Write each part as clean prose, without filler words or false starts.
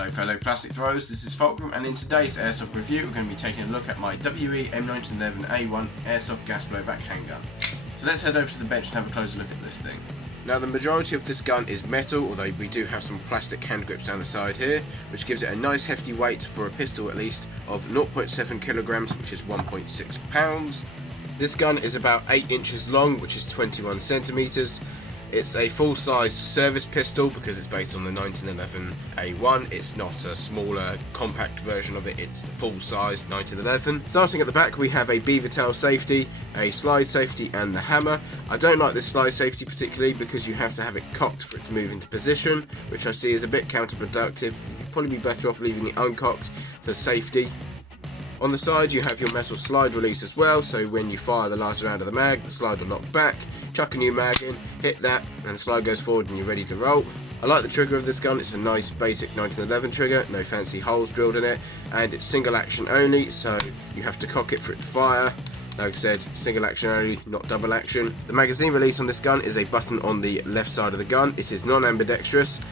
Hello fellow plastic throwers, this is Fulcrum, and in today's Airsoft review we're going to be taking a look at my WE M1911A1 Airsoft gas blowback handgun. So let's head over to the bench and have a closer look at this thing. Now the majority of this gun is metal, although we do have some plastic hand grips down the side here, which gives it a nice hefty weight for a pistol at least of 0.7 kilograms, which is 1.6 pounds. This gun is about 8 inches long, which is 21 centimeters. It's a full-sized service pistol because it's based on the 1911A1. It's not a smaller, compact version of it, it's the full-sized 1911. Starting at the back, we have a beaver tail safety, a slide safety, and the hammer. I don't like this slide safety particularly because you have to have it cocked for it to move into position, which I see is a bit counterproductive. You'd probably be better off leaving it uncocked for safety. On the side you have your metal slide release as well, so when you fire the last round of the mag, the slide will lock back, chuck a new mag in, hit that, and the slide goes forward and you're ready to roll. I like the trigger of this gun. It's a nice basic 1911 trigger, no fancy holes drilled in it, and it's single action only, so you have to cock it for it to fire. Like I said, single action only, not double action. The magazine release on this gun is a button on the left side of the gun. It is non-ambidextrous.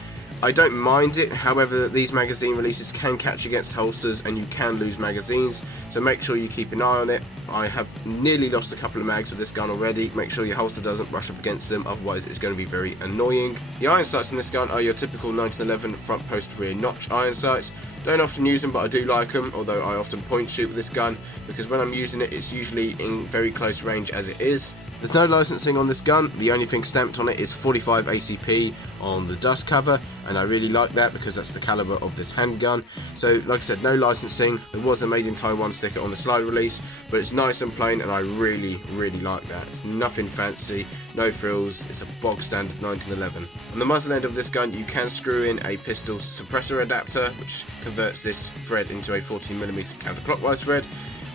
I don't mind it, however these magazine releases can catch against holsters and you can lose magazines, so make sure you keep an eye on it. I have nearly lost a couple of mags with this gun already. Make sure your holster doesn't brush up against them, otherwise it's going to be very annoying. The iron sights in this gun are your typical 1911 front post rear notch iron sights. Don't often use them, but I do like them, although I often point shoot with this gun because when I'm using it it's usually in very close range as it is. There's no licensing on this gun. The only thing stamped on it is 45 ACP on the dust cover, and I really like that because that's the caliber of this handgun. So like I said, no licensing. There was a made in Taiwan sticker on the slide release, but it's nice and plain and I really like that. It's nothing fancy, no frills, it's a bog standard 1911. On the muzzle end of this gun you can screw in a pistol suppressor adapter which converts this thread into a 14mm counterclockwise thread.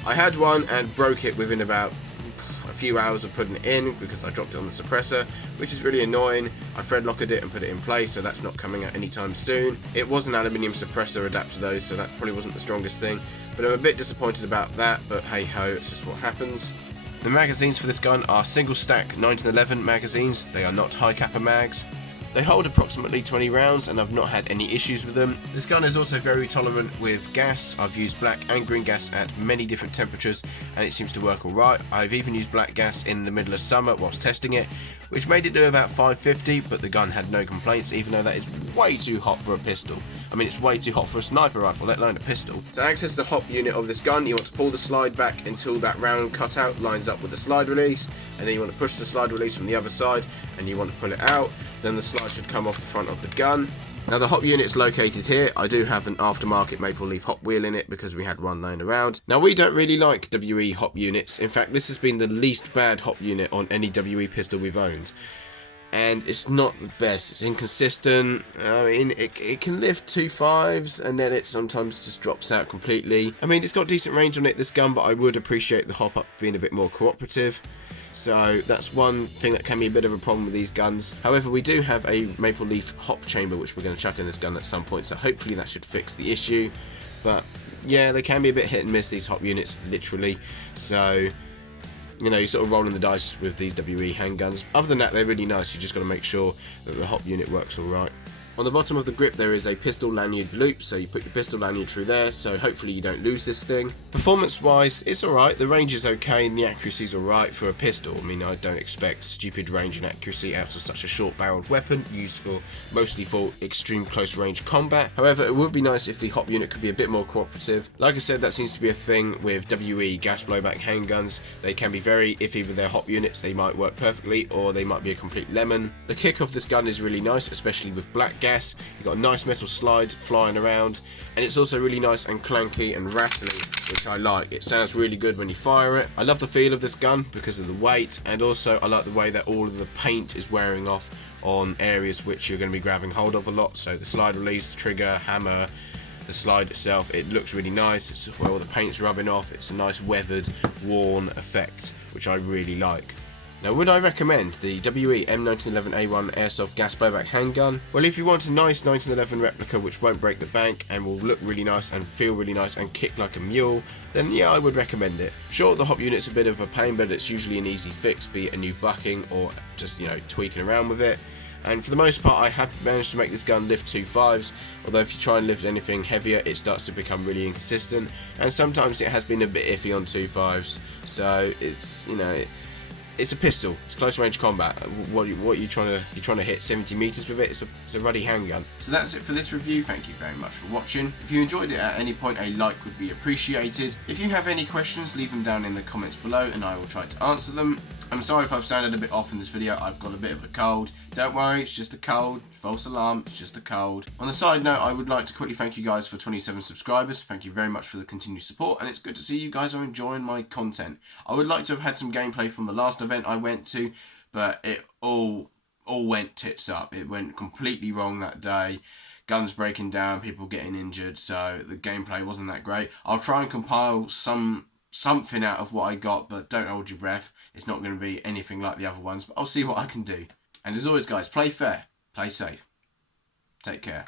I had one and broke it within about a few hours of putting it in because I dropped it on the suppressor, which is really annoying. I thread locked it and put it in place, so that's not coming out anytime soon. It was an aluminium suppressor adapter though, so that probably wasn't the strongest thing, but I'm a bit disappointed about that, but hey ho, it's just what happens. The magazines for this gun are single stack 1911 magazines. They are not high capper mags. They hold approximately 20 rounds and I've not had any issues with them. This gun is also very tolerant with gas. I've used black and green gas at many different temperatures and it seems to work alright. I've even used black gas in the middle of summer whilst testing it, which made it do about 550, but the gun had no complaints, even though that is way too hot for a pistol. I mean, it's way too hot for a sniper rifle, let alone a pistol. To access the hop unit of this gun, you want to pull the slide back until that round cutout lines up with the slide release, and then you want to push the slide release from the other side, and you want to pull it out. Then the slide should come off the front of the gun. Now the hop unit is located here. I do have an aftermarket maple leaf hop wheel in it because we had one laying around. Now we don't really like WE hop units. In fact, this has been the least bad hop unit on any WE pistol we've owned. And it's not the best. It's inconsistent. I mean, it can lift 2.5s and then it sometimes just drops out completely. I mean, it's got decent range on it, this gun, but I would appreciate the hop up being a bit more cooperative. So that's one thing that can be a bit of a problem with these guns. However, we do have a maple leaf hop chamber which we're going to chuck in this gun at some point, so hopefully that should fix the issue. But yeah, they can be a bit hit and miss, these hop units, literally. So you know, you're sort of rolling the dice with these WE handguns. Other than that, they're really nice. You just got to make sure that the hop unit works alright. On the bottom of the grip there is a pistol lanyard loop, so you put your pistol lanyard through there, so hopefully you don't lose this thing. Performance wise, it's alright, the range is okay and the accuracy is alright for a pistol. I mean, I don't expect stupid range and accuracy out of such a short barreled weapon, used for mostly for extreme close range combat. However, it would be nice if the hop unit could be a bit more cooperative. Like I said, that seems to be a thing with WE gas blowback handguns. They can be very iffy with their hop units. They might work perfectly or they might be a complete lemon. The kick of this gun is really nice, especially with black gas. You've got a nice metal slide flying around, and it's also really nice and clanky and rattly, which I like. It sounds really good when you fire it. I love the feel of this gun because of the weight, and also I like the way that all of the paint is wearing off on areas which you're going to be grabbing hold of a lot. So the slide release, the trigger, hammer, the slide itself, it looks really nice. It's where all the paint's rubbing off. It's a nice weathered, worn effect, which I really like. Now, would I recommend the WE M1911A1 Airsoft gas blowback handgun? Well, if you want a nice 1911 replica which won't break the bank and will look really nice and feel really nice and kick like a mule, then yeah, I would recommend it. Sure, the hop unit's a bit of a pain, but it's usually an easy fix, be it a new bucking or just, you know, tweaking around with it. And for the most part, I have managed to make this gun lift 2.5s, although if you try and lift anything heavier, it starts to become really inconsistent, and sometimes it has been a bit iffy on 2.5s, so it's, you know, it's a pistol, it's close range combat. What are you trying to hit 70 meters with it? It's a ruddy handgun. So that's it for this review. Thank you very much for watching. If you enjoyed it at any point, a like would be appreciated. If you have any questions, leave them down in the comments below and I will try to answer them. I'm sorry if I've sounded a bit off in this video. I've got a bit of a cold. Don't worry, it's just a cold. False alarm, it's just a cold. On a side note, I would like to quickly thank you guys for 27 subscribers. Thank you very much for the continued support, and it's good to see you guys are enjoying my content. I would like to have had some gameplay from the last event I went to, but it all went tits up. It went completely wrong that day. Guns breaking down, people getting injured, so the gameplay wasn't that great. I'll try and compile something out of what I got, but don't hold your breath. It's not going to be anything like the other ones, but I'll see what I can do. And as always guys, play fair, play safe, take care.